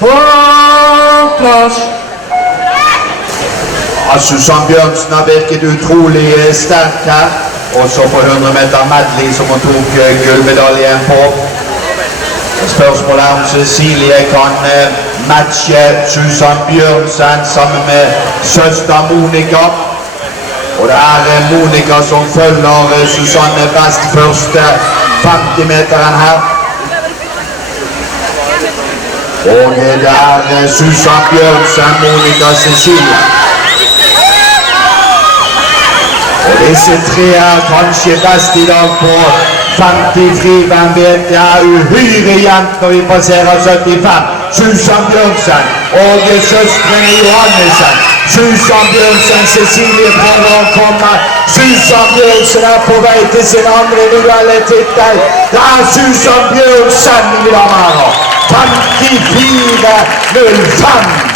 På plass. Susanne Bjørnsen har virket utrolig sterk her. Også på 100 meter medley som hun tok gullmedaljen på. Spørsmålet er om Cecilie kan matche Susanne Bjørnsen sammen med søster Monica. Og det er Monica som følger Susanne best første 50-meteren her. Og det er Susanne Bjørnsen, Monica, Cecilie. Og disse tre er kanskje best i dag på 50 frivern. Det er uhyre jevnt når vi passerer 75. Susanne Bjørnsen og søstrene Johannessen. Susanne Bjørnsen, Cecilie prøver å komme. Susanne Bjørnsen er på vei til sin andre individuelle tittel. Det er Susanne Bjørnsen, mine damer og herrer. 54,05.